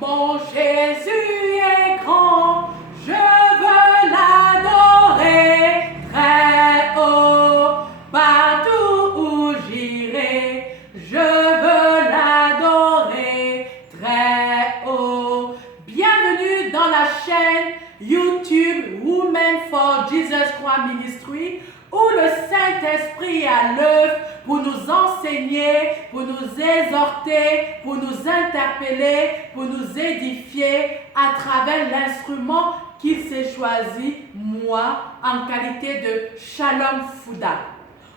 Mon Jésus est grand, je veux l'adorer très haut. Partout où j'irai, je veux l'adorer très haut. Bienvenue dans la chaîne YouTube Women for Jesus Christ Ministry, où le Saint-Esprit est à l'œuvre pour nous enseigner, pour nous exhorter, pour nous interpeller, pour nous édifier à travers l'instrument qu'il s'est choisi, moi, en qualité de Shalom Fouda.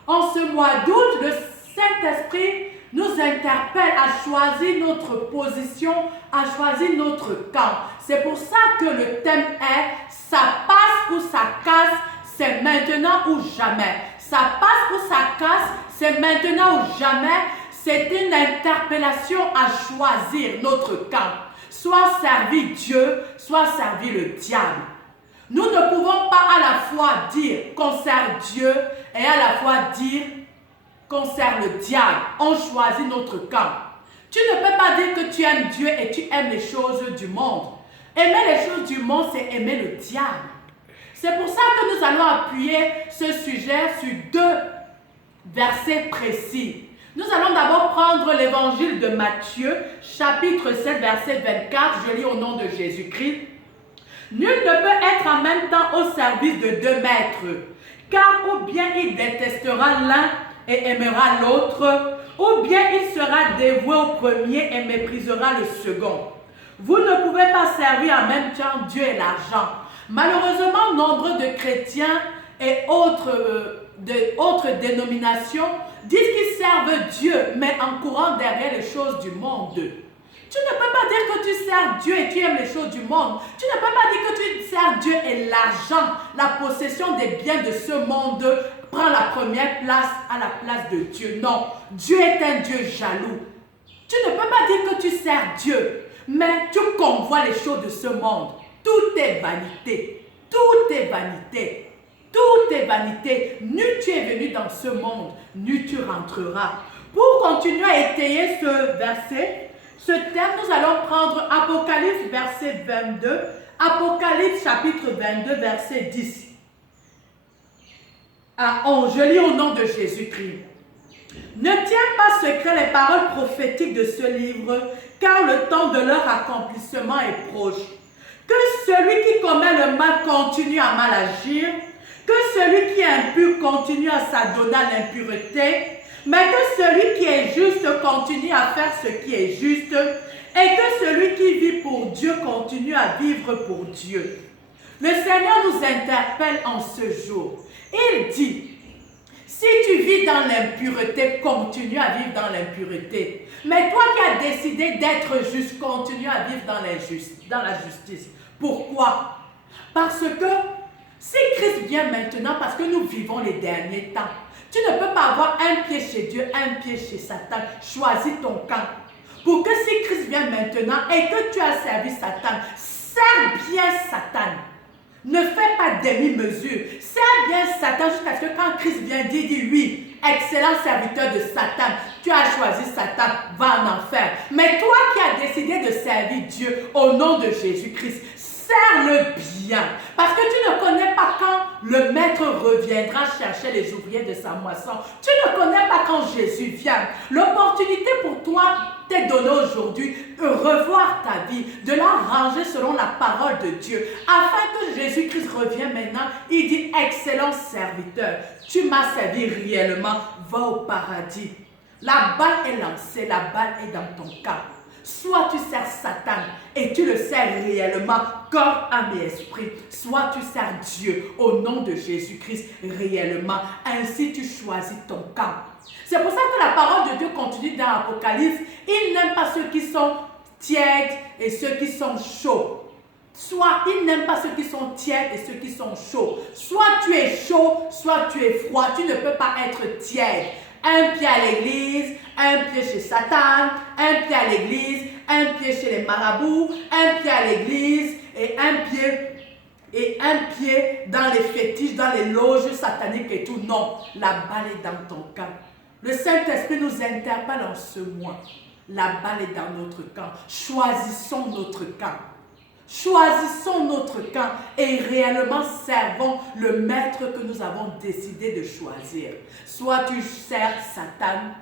En ce mois d'août, le Saint-Esprit nous interpelle à choisir notre position, à choisir notre camp. C'est pour ça que le thème est « Ça passe ou ça casse ». C'est maintenant ou jamais. Ça passe ou ça casse, c'est maintenant ou jamais. C'est une interpellation à choisir notre camp. Soit servir Dieu, soit servir le diable. Nous ne pouvons pas à la fois dire qu'on sert Dieu et à la fois dire qu'on sert le diable. On choisit notre camp. Tu ne peux pas dire que tu aimes Dieu et tu aimes les choses du monde. Aimer les choses du monde, c'est aimer le diable. C'est pour ça que nous allons appuyer ce sujet sur deux versets précis. Nous allons d'abord prendre l'évangile de Matthieu, chapitre 7, verset 24. Je lis au nom de Jésus-Christ. Nul ne peut être en même temps au service de deux maîtres, car ou bien il détestera l'un et aimera l'autre, ou bien il sera dévoué au premier et méprisera le second. Vous ne pouvez pas servir en même temps Dieu et l'argent. Malheureusement, nombre de chrétiens et autres dénominations disent qu'ils servent Dieu, mais en courant derrière les choses du monde. Tu ne peux pas dire que tu sers Dieu et tu aimes les choses du monde. Tu ne peux pas dire que tu sers Dieu et l'argent, la possession des biens de ce monde prend la première place à la place de Dieu. Non, Dieu est un Dieu jaloux. Tu ne peux pas dire que tu sers Dieu, mais tu convoites les choses de ce monde. Tout est vanité, tout est vanité, tout est vanité. Nul tu es venu dans ce monde, nul tu rentreras. Pour continuer à étayer ce verset, ce thème, nous allons prendre Apocalypse verset 22, Apocalypse chapitre 22 verset 10 à 11. Je lis au nom de Jésus-Christ. Ne tiens pas secret les paroles prophétiques de ce livre, car le temps de leur accomplissement est proche. Que celui qui commet le mal continue à mal agir, que celui qui est impur continue à s'adonner à l'impureté, mais que celui qui est juste continue à faire ce qui est juste, et que celui qui vit pour Dieu continue à vivre pour Dieu. Le Seigneur nous interpelle en ce jour. Il dit, si tu vis dans l'impureté, continue à vivre dans l'impureté. Mais toi qui as décidé d'être juste, continue à vivre dans la justice. Pourquoi? Parce que si Christ vient maintenant, parce que nous vivons les derniers temps, tu ne peux pas avoir un pied chez Dieu, un pied chez Satan. Choisis ton camp. Pour que si Christ vient maintenant et que tu as servi Satan, sers bien Satan. Ne fais pas demi-mesure. Sers bien Satan jusqu'à ce que quand Christ vient, dis oui, excellent serviteur de Satan, tu as choisi Satan, va en enfer. Mais toi qui as décidé de servir Dieu au nom de Jésus-Christ, sers-le bien. Parce que tu ne connais pas quand le maître reviendra chercher les ouvriers de sa moisson. Tu ne connais pas quand Jésus vient. L'opportunité pour toi t'est donnée aujourd'hui de revoir ta vie, de la ranger selon la parole de Dieu. Afin que Jésus-Christ revienne maintenant, il dit, excellent serviteur, tu m'as servi réellement, va au paradis. La balle est lancée, la balle est dans ton camp. Soit tu sers Satan et tu le sers réellement, corps, âme et esprit. Soit tu sers Dieu au nom de Jésus-Christ réellement. Ainsi tu choisis ton camp. C'est pour ça que la parole de Dieu continue dans l'Apocalypse. Il n'aime pas ceux qui sont tièdes et ceux qui sont chauds. Soit il n'aime pas ceux qui sont tièdes et ceux qui sont chauds. Soit tu es chaud, soit tu es froid. Tu ne peux pas être tiède. Un pied à l'église, un pied chez Satan, un pied à l'église, un pied chez les marabouts, un pied à l'église et un pied dans les fétiches, dans les loges sataniques et tout. Non, la balle est dans ton camp. Le Saint-Esprit nous interpelle en ce mois. La balle est dans notre camp. Choisissons notre camp. Choisissons notre camp et réellement servons le maître que nous avons décidé de choisir. Soit tu sers Satan,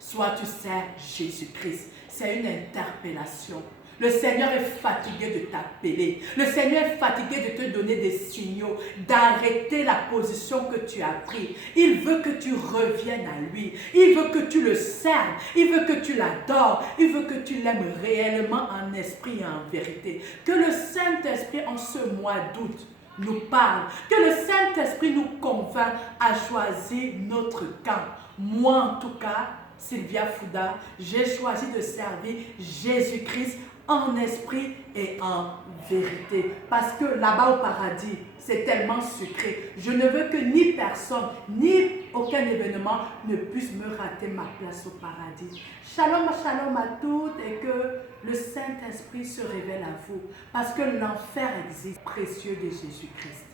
soit tu sers Jésus-Christ. C'est une interpellation. Le Seigneur est fatigué de t'appeler. Le Seigneur est fatigué de te donner des signaux, d'arrêter la position que tu as prise. Il veut que tu reviennes à lui. Il veut que tu le serves. Il veut que tu l'adores. Il veut que tu l'aimes réellement en esprit et en vérité. Que le Saint-Esprit en ce mois d'août nous parle. Que le Saint-Esprit nous convainc à choisir notre camp. Moi en tout cas, Sylvia Fouda, j'ai choisi de servir Jésus-Christ en esprit et en vérité. Parce que là-bas au paradis, c'est tellement sucré. Je ne veux que ni personne, ni aucun événement ne puisse me rater ma place au paradis. Shalom, shalom à toutes et que le Saint-Esprit se révèle à vous. Parce que l'enfer existe, précieux de Jésus-Christ.